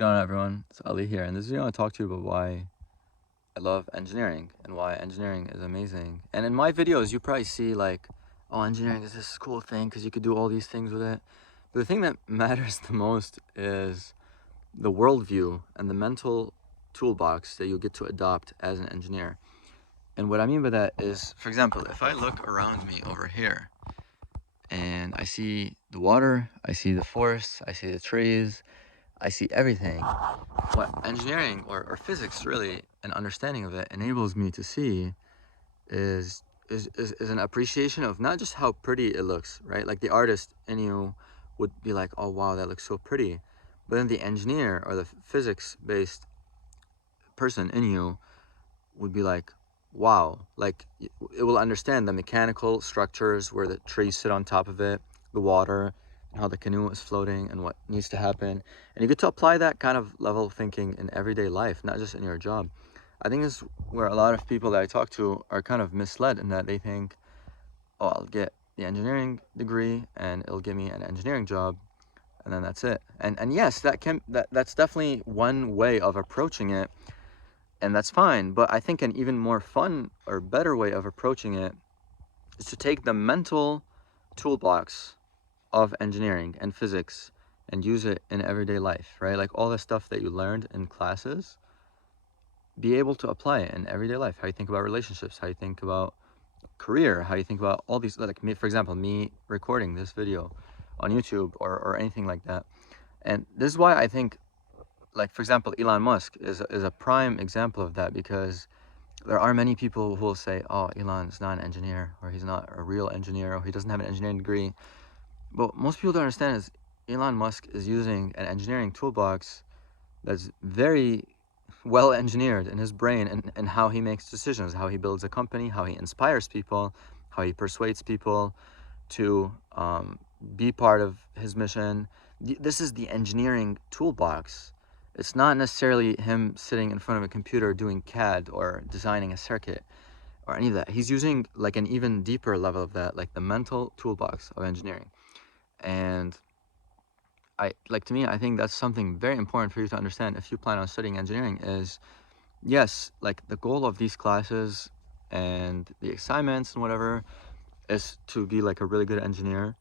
going on, everyone? It's Ali here. In this video, I want to talk to you about why I love engineering and why engineering is amazing. And in my videos, you probably see like, oh, engineering is this cool thing because you could do all these things with it. But the thing that matters the most is the worldview and the mental toolbox that you get to adopt as an engineer. And what I mean by that is, for example, if I look around me over here and I see the water, I see the forests, I see the trees, I see everything. What engineering or physics really, an understanding of it enables me to see is an appreciation of not just how pretty it looks, right? Like the artist in you would be like, oh wow, that looks so pretty. But then the engineer or the physics-based person in you would be like, wow, like it will understand the mechanical structures where the trees sit on top of it, the water, and how the canoe is floating and what needs to happen. And you get to apply that kind of level of thinking in everyday life, not just in your job. I think this is where a lot of people that I talk to are kind of misled in that they think, oh, I'll get the engineering degree and it'll give me an engineering job and then that's it. And yes, that's definitely one way of approaching it, and that's fine. But I think an even more fun or better way of approaching it is to take the mental toolbox of engineering and physics and use it in everyday life, right? Like all the stuff that you learned in classes, be able to apply it in everyday life. How you think about relationships, how you think about career, how you think about all these, like me, for example, me recording this video on YouTube or anything like that. And this is why I think, like, for example, Elon Musk is a prime example of that, because there are many people who will say, oh, Elon's not an engineer, or he's not a real engineer, or he doesn't have an engineering degree. But most people don't understand is Elon Musk is using an engineering toolbox that's very well engineered in his brain, and how he makes decisions, how he builds a company, how he inspires people, how he persuades people to be part of his mission. This is the engineering toolbox. It's not necessarily him sitting in front of a computer doing CAD or designing a circuit or any of that. He's using like an even deeper level of that, like the mental toolbox of engineering. And to me, I think that's something very important for you to understand if you plan on studying engineering is, yes, like the goal of these classes and the assignments and whatever is to be like a really good engineer.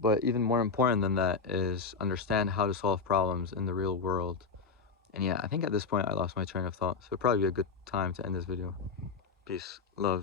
But even more important than that is understand how to solve problems in the real world. And yeah, I think at this point I lost my train of thought, so it'd probably be a good time to end this video. Peace, love.